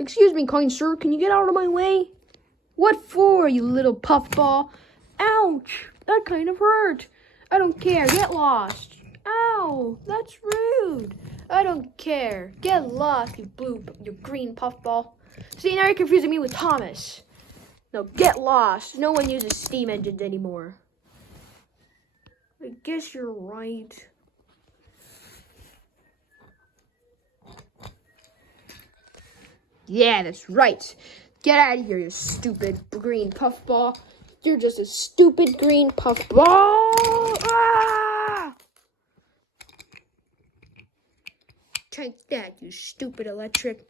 Excuse me, kind sir, can you get out of my way? What for, you little puffball? Ouch, that kind of hurt. I don't care, get lost. Ow, that's rude. I don't care. Get lost, you green puffball. See, now you're confusing me with Thomas. No, get lost. No one uses steam engines anymore. I guess you're right. Yeah, that's right. Get out of here, you stupid green puffball. You're just a stupid green puffball. Ah! Take that, you stupid electric.